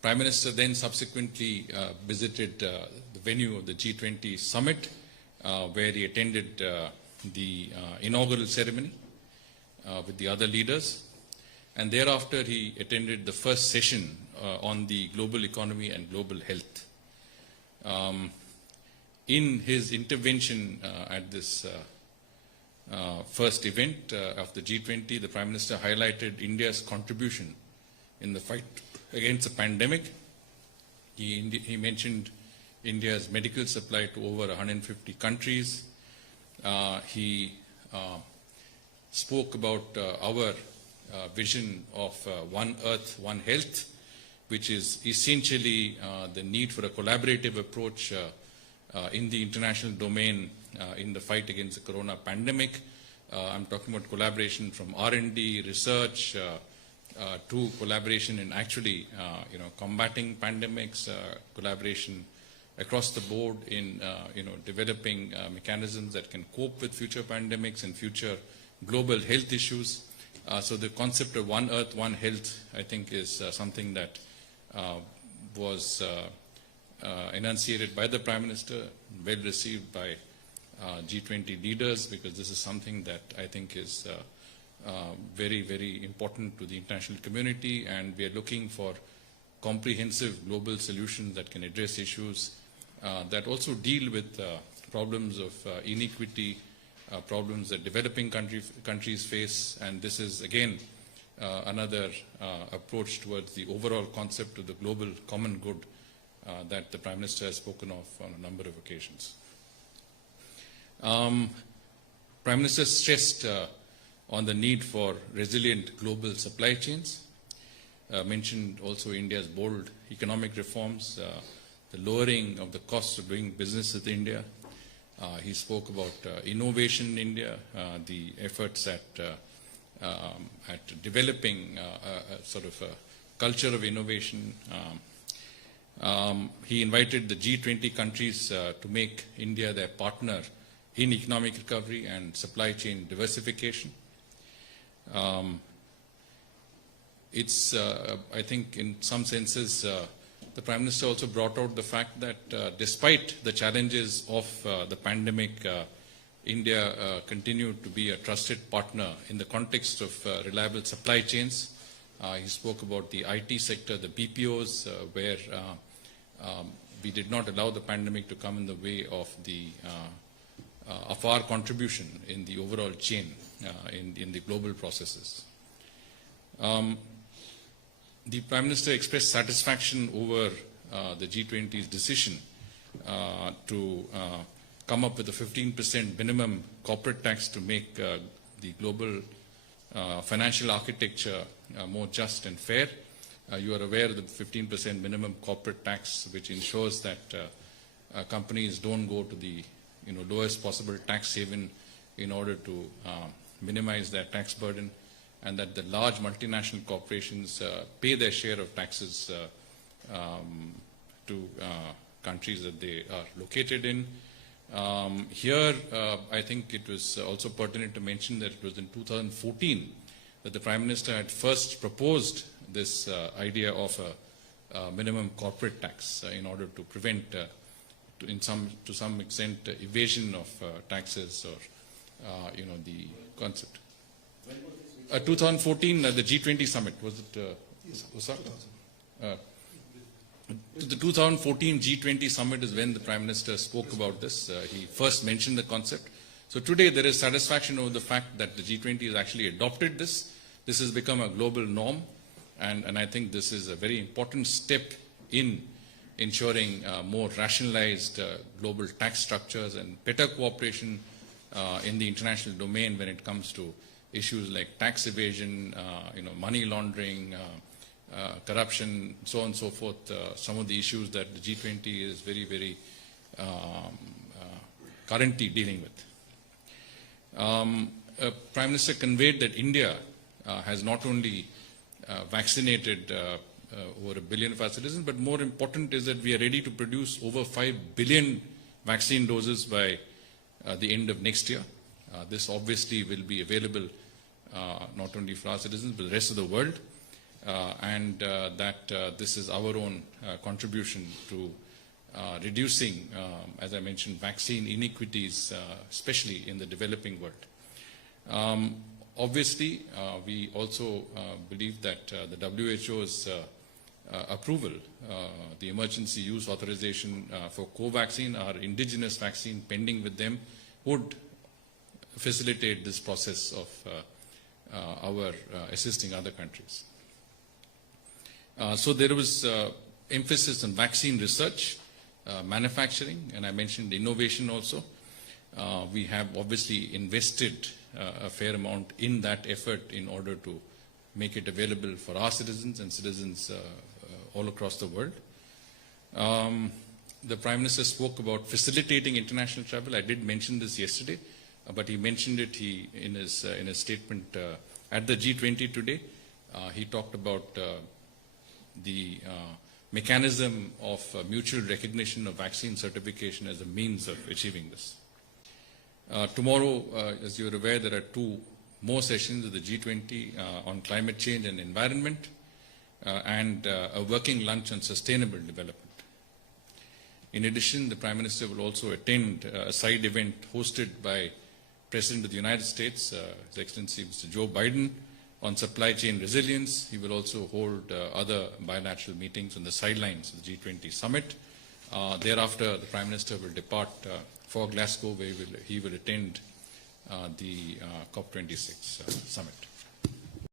Prime Minister then subsequently visited the venue of the G20 summit, where he attended the inaugural ceremony with the other leaders. And thereafter, he attended the first session on the global economy and global health. In his intervention at this first event of the G20, the Prime Minister highlighted India's contribution in the fight against the pandemic. He mentioned India's medical supply to over 150 countries. He spoke about our vision of One Earth, One Health, which is essentially the need for a collaborative approach in the international domain in the fight against the corona pandemic. I'm talking about collaboration from R&D, research, to collaboration in actually combating pandemics, collaboration across the board in developing mechanisms that can cope with future pandemics and future global health issues. So the concept of One Earth, One Health, I think, is something that was enunciated by the Prime Minister, well received by G20 leaders, because this is something that I think is very, very important to the international community, and we are looking for comprehensive global solutions that can address issues that also deal with problems of inequity, problems that developing countries face, and this is again another approach towards the overall concept of the global common good that the Prime Minister has spoken of on a number of occasions. Prime Minister stressed on the need for resilient global supply chains, mentioned also India's bold economic reforms, the lowering of the cost of doing business with India. He spoke about innovation in India, the efforts at developing a sort of a culture of innovation. He invited the G20 countries to make India their partner in economic recovery and supply chain diversification. I think in some senses, the Prime Minister also brought out the fact that despite the challenges of the pandemic, India continued to be a trusted partner in the context of reliable supply chains. He spoke about the IT sector, the BPOs, where we did not allow the pandemic to come in the way of our contribution in the overall chain in the global processes. The Prime Minister expressed satisfaction over the G20's decision to come up with a 15% minimum corporate tax to make the global financial architecture more just and fair. You are aware of the 15% minimum corporate tax, which ensures that companies don't go to the lowest possible tax haven in order to minimize their tax burden, and that the large multinational corporations pay their share of taxes to countries that they are located in. Here, I think it was also pertinent to mention that it was in 2014 that the Prime Minister had first proposed this idea of a minimum corporate tax in order to prevent, to some extent, evasion of taxes or, the concept. 2014, the G20 summit, was it? Was that? The 2014 G20 summit is when the Prime Minister spoke about this. He first mentioned the concept. So today there is satisfaction over the fact that the G20 has actually adopted this. This has become a global norm, and I think this is a very important step in ensuring more rationalized global tax structures and better cooperation in the international domain when it comes to issues like tax evasion, money laundering, corruption, so on and so forth. Some of the issues that the G20 is very, very currently dealing with. Prime Minister conveyed that India has not only vaccinated over 1 billion of our citizens, but more important is that we are ready to produce over 5 billion vaccine doses by the end of next year. This obviously will be available not only for our citizens, but the rest of the world. and that this is our own contribution to reducing, as I mentioned, vaccine inequities, especially in the developing world. Obviously, we also believe that the WHO's approval, the emergency use authorization for Covaxin, our indigenous vaccine pending with them, would facilitate this process of our assisting other countries. So there was emphasis on vaccine research, manufacturing, and I mentioned innovation also. We have obviously invested a fair amount in that effort in order to make it available for our citizens and citizens all across the world. The Prime Minister spoke about facilitating international travel. I did mention this yesterday, but he mentioned it in his statement at the G20 today. He talked about the mechanism of mutual recognition of vaccine certification as a means of achieving this. Tomorrow, as you're aware, there are 2 more sessions of the G20 on climate change and environment, and a working lunch on sustainable development. In addition, the Prime Minister will also attend a side event hosted by President of the United States, His Excellency Mr. Joe Biden, on supply chain resilience. He will also hold other bilateral meetings on the sidelines of the G20 summit. Thereafter, the Prime Minister will depart for Glasgow, where he will attend the COP26 summit.